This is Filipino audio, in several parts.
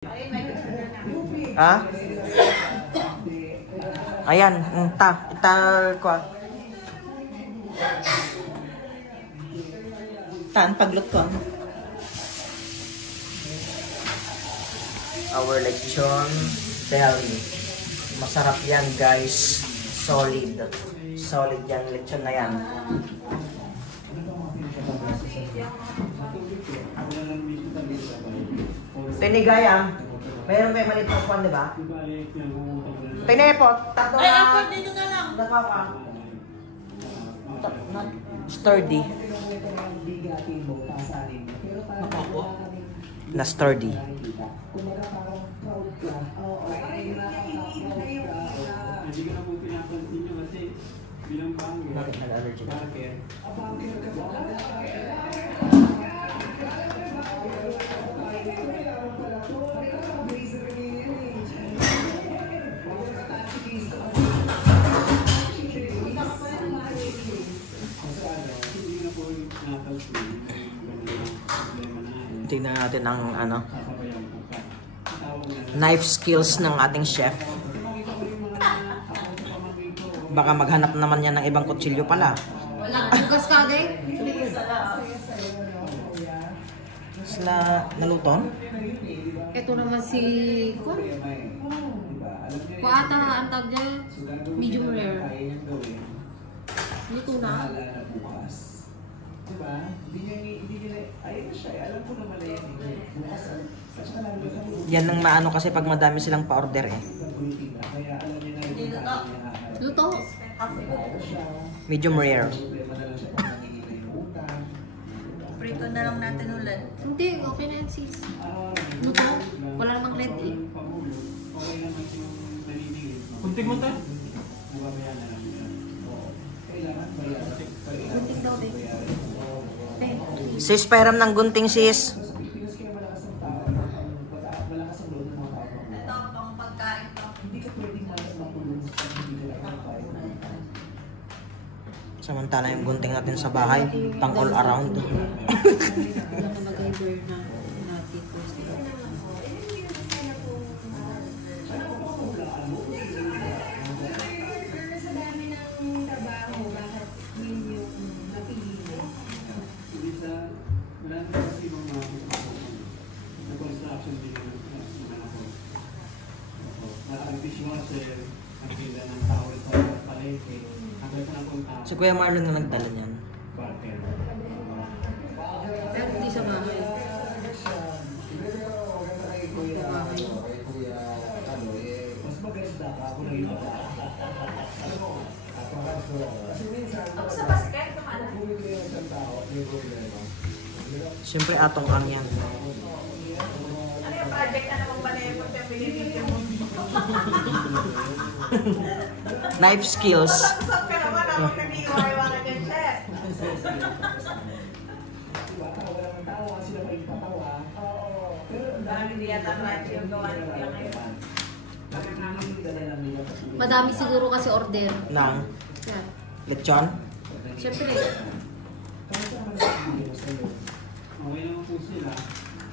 Ha? Ayan, ita ko. Taan paglot ko. Our lechon belly. Masarap yan, guys. Solid. Solid yan, lechon na yan. Tinigaya. Meron kayo maliit na kwan, di ba? Pinepot. Tatlo na. Ay, ako dito na lang. Dalawa. Sturdy. Na sturdy. Bakit nag-allergy ka? Tingnan natin ang knife skills ng ating chef. Baka maghanap naman yan ng ibang kutsilyo pala. Wala. Bukas ka, Day? Sila naluto? Ito naman si... Kuata, ang tag niya, medium rare. Luto na. Diba? Hindi niya, ayun siya, alam ko naman na yan. Yan ang maano kasi pag madami silang pa-order eh. Luto. Medium rare. Prito na lang natin ulit. Hindi, okay na yan sis. Luto. Wala namang red eh. Kunting mo tayo? Kunting daw din. Sis, pairam ng gunting sis. Ito, pang pagkain to. Samantala yung gunting natin sa bahay, pang all around. Si Kuya Marlon na nagdala niyan. Pero hindi sa bahay. Siyempre atong ang yan. Ano yung project na naman ba na yung pagpapilipin mo? Knife skills. Kusap ka naman ako nag-iiwanan yung chef. Parang hindi yata project yung gawa nila ngayon. Madami siguro kasi order. Nang Yan. lechon. Siyempre. Okay naman po sila.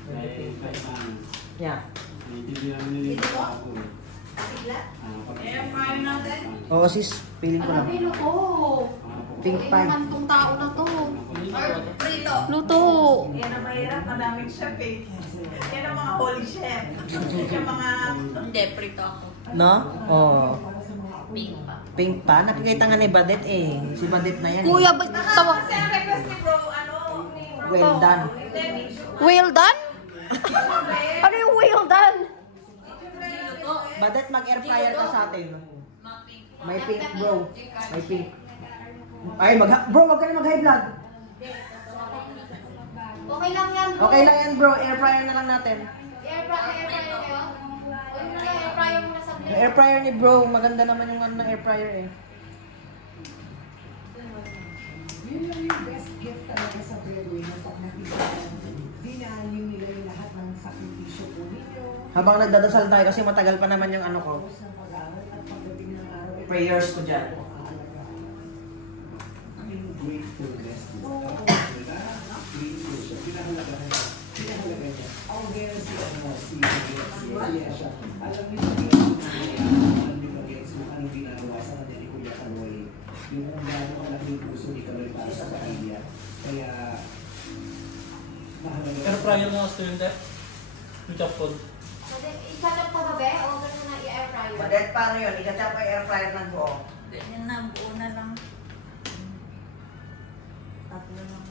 Dahil kahit paano. Yeah. Naiintindihan nila yung ako. Sigla? Eh, ang kain natin. Oo sis, piling ko lang. Ano luto? Pink Ay pan. naman tong tao na to. Or prito. Luto. Yan ang mahirap, madaming chef eh. Yan ang mga holy chef. Yung mga... Hindi, prito ako. No? Oo. Pink pa. Pink pa. Nakikita nga ni Badet eh. Si Badet na yan eh. Kuya, ba't tawa? Kasi ang request ni bro, ano? Ni bro. Well done. Well done? Ano yung well done? Badet, mag-air fryer ka sa atin. May pink bro. May pink. Ay, bro, wag ka na mag-high blood. Okay lang yan, bro. Okay lang yan bro. Air fryer na lang natin. Air fryer kayo? Air fryer muna sa Yung air fryer ni bro, maganda naman yung ano ng air fryer eh. Yun lang yung best gift talaga sa breadwinner pag nakita dinaalin nila yung lahat ng sakripisyo po ninyo. Habang nagdadasal tayo kasi matagal pa naman yung ano ko. Tapos ng pag-aaral at pagdating ng araw. Prayers ko dyan. Gratefulness. Grateful siya. Pinahalaga niya. Pinahalaga niya. Our guarantee of si Ayesha. Alam niyo ba gets mo anong ginagawa sa kanya ni Kuya Kaloy? Yung kung gaano kalaki yung puso ni Kaloy para sa pamilya. Kaya, mahalaga. Pero prior na gusto yun, Dep? Yung chop food. Ikalap pa ba, be? O ganun na i-air fryer? Madet paano yun? Ikatap pa air fryer ng buo. Ganyan na, buo na lang. Tatlo lang.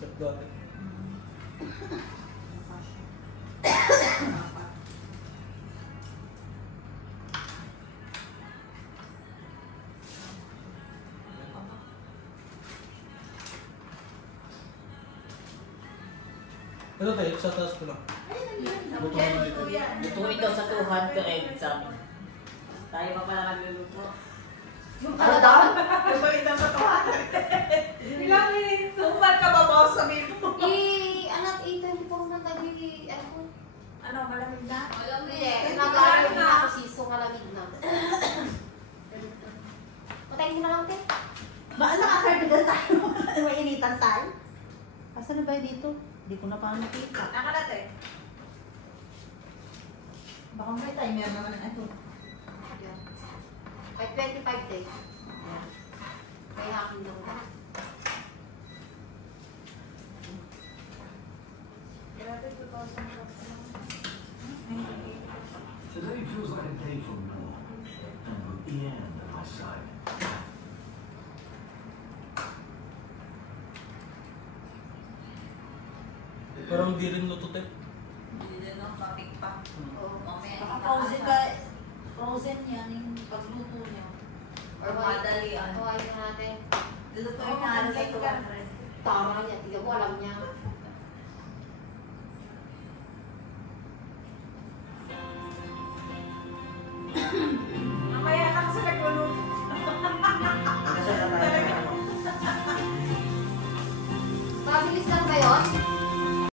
Chop dati. Ito tayo, sa taas ko lang. Luto Yan, mo ito dito. yan. Lutuin daw sa 200 sabi. Tayo pa pala magluluto. Ano daw? Lutuin daw sa 200. Ilang minutes? Tumal ka ba, boss? Sabihin mo. Ano, 8:24 na tayo ano? Ano, malamig na? Hindi, nag-aaral na ako siso, malamig na. Patayin mo na lang, te. Baka naka-cardigan tayo. Mainitan tayo. Asan na ba dito? Hindi ko na pa nakita. Nakalate. Baka may timer naman na ito. Ay, 25 days. Kaya akin lang. Grabe, 2,000. Today feels like a day for me, and with Ian at my side. Pero hindi rin luto, Dep. Hindi din ang topic pa. Oo. Mamaya Baka frozen ka. Frozen yan yung pagluto niya. Or Madalian. Huwain na natin. Lutuin na ano sa 200. Tama niya. Tignan mo, alam niya. Mamaya lang sa nagluluto. Kasi na tayo. Mabilis lang ba yun?